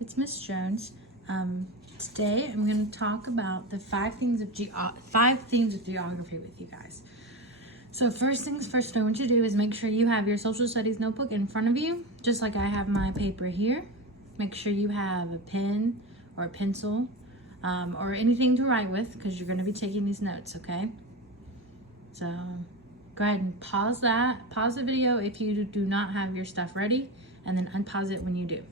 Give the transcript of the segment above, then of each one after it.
It's Miss Jones. Today I'm going to talk about the five themes of geography with you guys. So first things first, what I want you to do is make sure you have your social studies notebook in front of you, just like I have my paper here. Make sure you have a pen or a pencil or anything to write with, because you're going to be taking these notes, okay? So go ahead and pause the video if you do not have your stuff ready, and then unpause it when you do.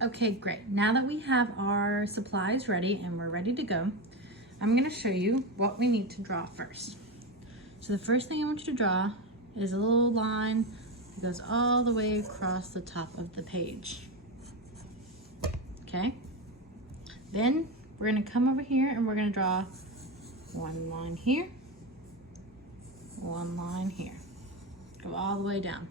Okay, great. Now that we have our supplies ready and we're ready to go, I'm going to show you what we need to draw first. So the first thing I want you to draw is a little line that goes all the way across the top of the page. Okay? Then we're going to come over here and we're going to draw one line here, one line here. Go all the way down.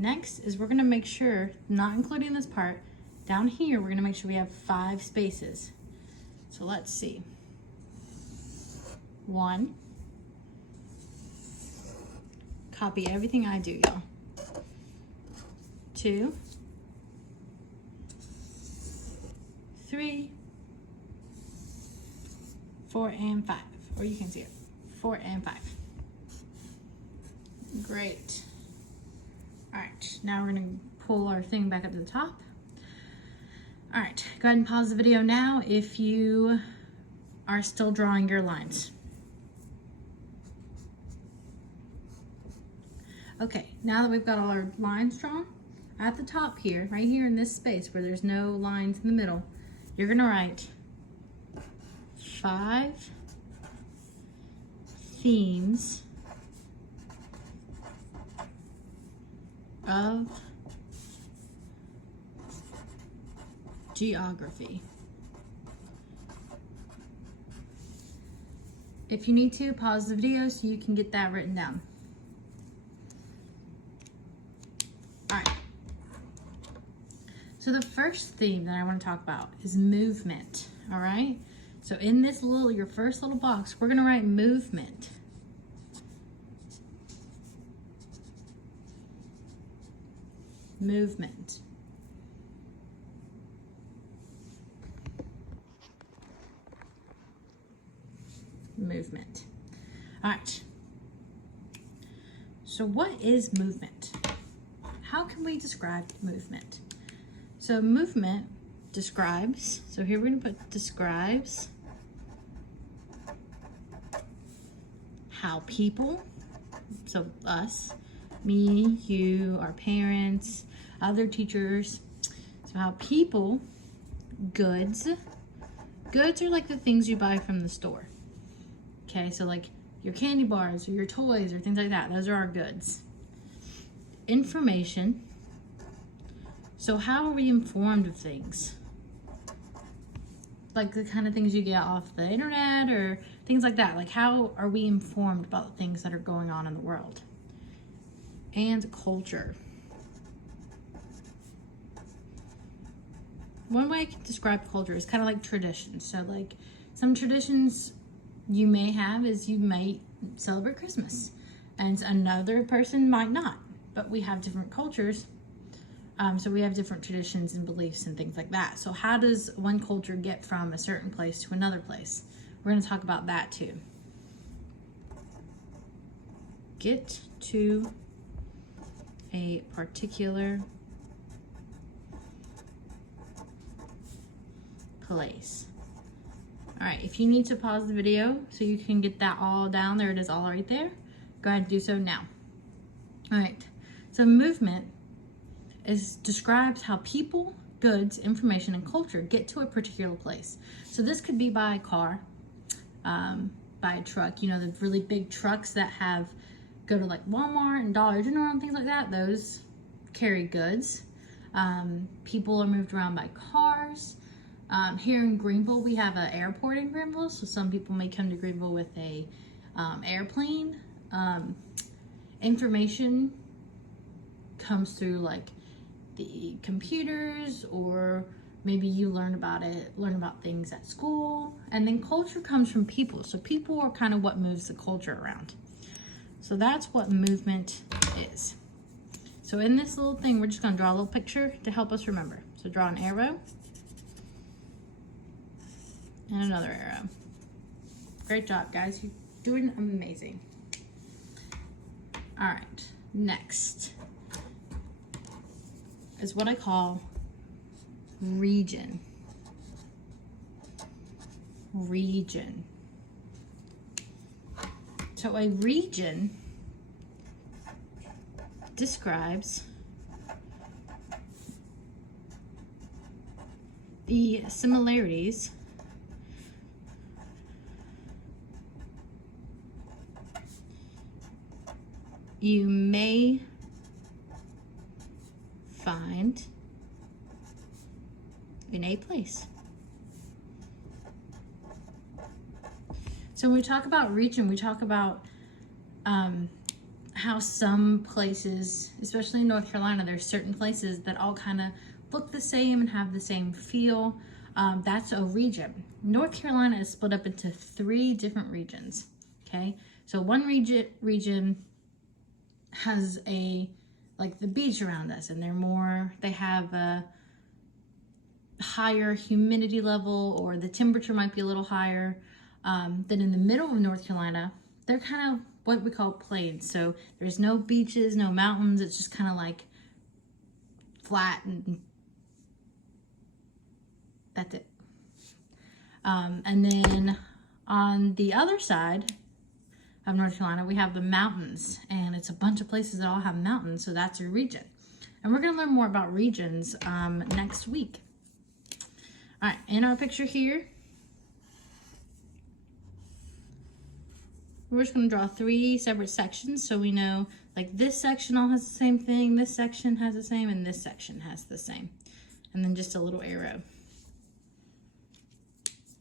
Next is we're going to make sure, not including this part, down here we're going to make sure we have 5 spaces. So let's see. 1. Copy everything I do, y'all. 2. 3. 4 and 5. Or you can see it. 4 and 5. Great. Alright, now we're going to pull our thing back up to the top. Alright, go ahead and pause the video now if you are still drawing your lines. Okay, now that we've got all our lines drawn, at the top here, right here in this space where there's no lines in the middle, you're going to write 5 themes of geography. If you need to, pause the video so you can get that written down. Alright. So the first theme that I want to talk about is movement. Alright? So in this your first little box, we're going to write movement. Movement. Movement. All right. So what is movement? How can we describe movement? So movement describes, so here we're going to put describes how people, so us, me, you, our parents, other teachers, so how people, goods are like the things you buy from the store. Okay, so like your candy bars or your toys or things like that, those are our goods. Information, so how are we informed of things? Like the kind of things you get off the internet or things like that. Like how are we informed about things that are going on in the world? And culture. One way I can describe culture is kind of like traditions. So like some traditions you may have is you might celebrate Christmas and another person might not, but we have different cultures. So we have different traditions and beliefs and things like that. So how does one culture get from a certain place to another place? We're going to talk about that too. Get to a particular place. All right, if you need to pause the video so you can get that all down, there it is all right there. Go ahead and do so now. All right, so movement describes how people, goods, information, and culture get to a particular place. So this could be by car, by a truck, you know, the really big trucks that go to like Walmart and Dollar General and things like that, those carry goods. People are moved around by cars. Here in Greenville, we have an airport in Greenville, so some people may come to Greenville with a airplane. Information comes through like the computers, or maybe you learn about things at school. And then culture comes from people. So people are kind of what moves the culture around. So that's what movement is. So in this little thing, we're just gonna draw a little picture to help us remember. So draw an arrow and another arrow. Great job, guys. You're doing amazing. All right, next is what I call region. Region. So a region describes the similarities you may find in a place. So when we talk about region, we talk about how some places, especially in North Carolina, there's certain places that all kind of look the same and have the same feel. That's a region. North Carolina is split up into 3 different regions, okay? So one region has like the beach around us, and they have a higher humidity level, or the temperature might be a little higher. Then in the middle of North Carolina, they're kind of what we call plains. So there's no beaches, no mountains. It's just kind of like flat, and that's it. And then on the other side of North Carolina, we have the mountains, and it's a bunch of places that all have mountains. So that's your region. And we're going to learn more about regions next week. All right, in our picture here, we're just going to draw 3 separate sections, so we know like this section all has the same thing, this section has the same, and this section has the same. And then just a little arrow.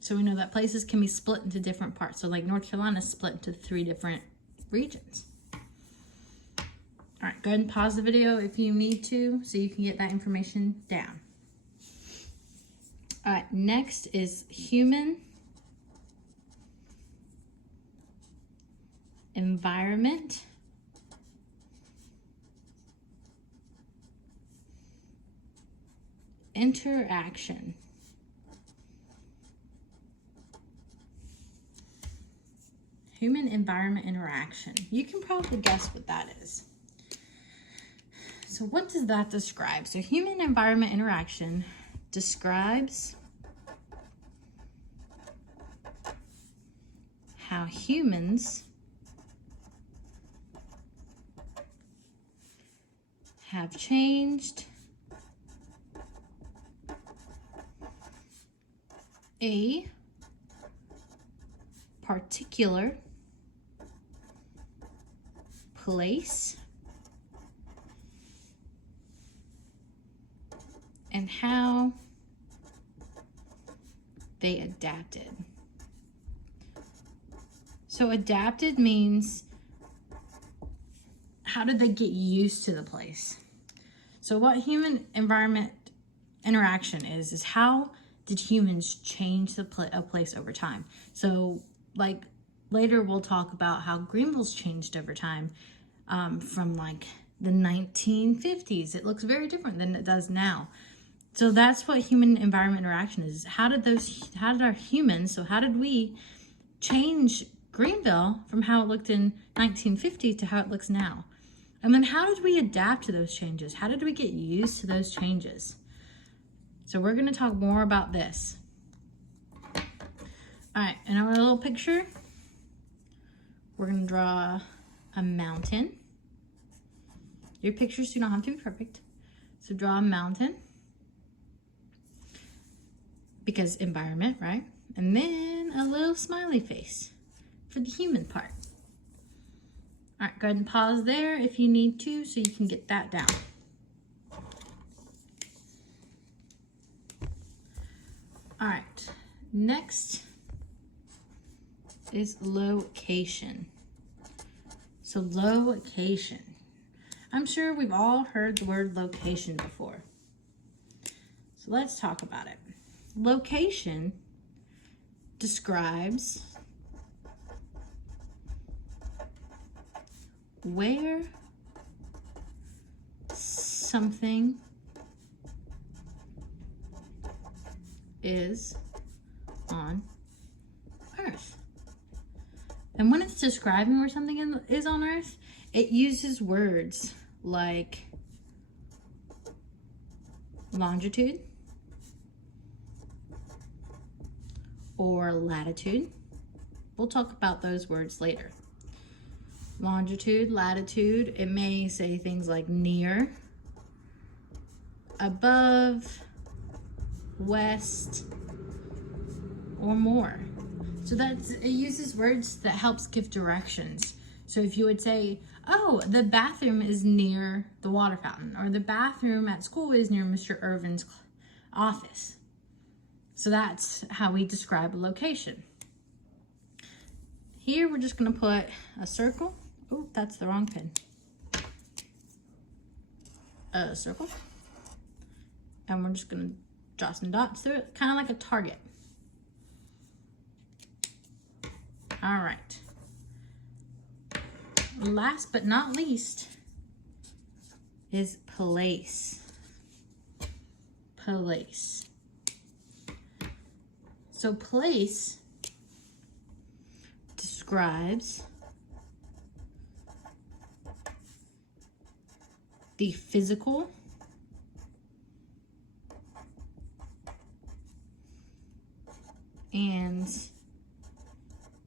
So we know that places can be split into different parts. So like North Carolina is split into 3 different regions. All right, go ahead and pause the video if you need to, so you can get that information down. All right, next is human environment interaction. Human environment interaction. You can probably guess what that is. So what does that describe? So human environment interaction describes how humans have changed a particular place and how they adapted. So adapted means how did they get used to the place? So what human environment interaction is how did humans change a place over time? So like later we'll talk about how Greenville's changed over time from like the 1950s. It looks very different than it does now. So that's what human environment interaction is. How did our humans, so how did we change Greenville from how it looked in 1950 to how it looks now? And then how did we adapt to those changes? How did we get used to those changes? So we're going to talk more about this. All right, in our little picture, we're going to draw a mountain. Your pictures do not have to be perfect. So draw a mountain, because environment, right? And then a little smiley face for the human part. All right, go ahead and pause there if you need to, so you can get that down. All right, next is location. So location. I'm sure we've all heard the word location before. So let's talk about it. Location describes where something is on Earth. And when it's describing where something is on Earth, it uses words like longitude or latitude. We'll talk about those words later. Longitude, latitude, it may say things like near, above, west, or more. So it uses words that helps give directions. So if you would say, oh, the bathroom is near the water fountain, or the bathroom at school is near Mr. Irvin's office. So that's how we describe a location. Here we're just gonna put a circle. Oh, that's the wrong pen. A circle. And we're just gonna draw some dots through it, kind of like a target. All right. Last but not least is place. Place. So place describes the physical and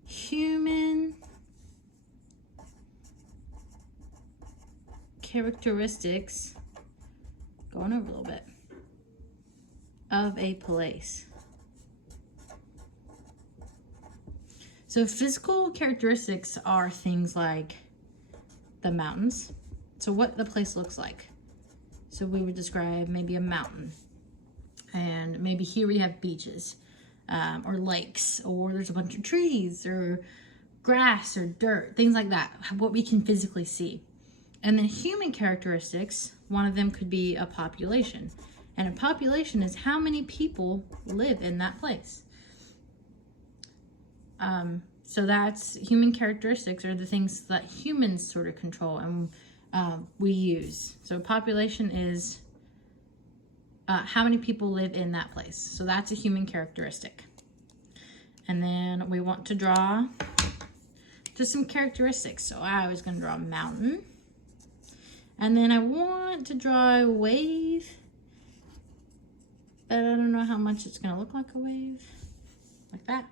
human characteristics, going over a little bit, of a place. So physical characteristics are things like the mountains. So what the place looks like. So we would describe maybe a mountain. And maybe here we have beaches or lakes, or there's a bunch of trees or grass or dirt, things like that, what we can physically see. And then human characteristics, one of them could be a population. And a population is how many people live in that place. So that's human characteristics, are the things that humans sort of control and we use. So population is how many people live in that place. So that's a human characteristic. And then we want to draw just some characteristics. So I was going to draw a mountain. And then I want to draw a wave. But I don't know how much it's going to look like a wave. Like that.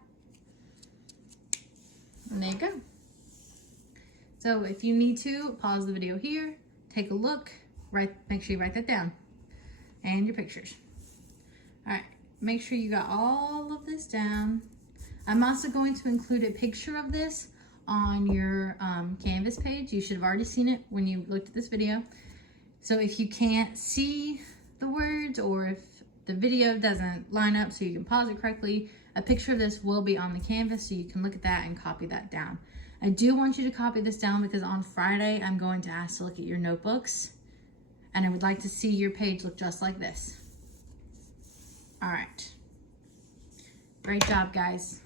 And there you go. So if you need to, pause the video here, take a look, make sure you write that down, and your pictures. All right, make sure you got all of this down. I'm also going to include a picture of this on your Canvas page. You should have already seen it when you looked at this video. So if you can't see the words, or if the video doesn't line up so you can pause it correctly, a picture of this will be on the Canvas, so you can look at that and copy that down. I do want you to copy this down because on Friday, I'm going to ask to look at your notebooks, and I would like to see your page look just like this. All right. Great job, guys.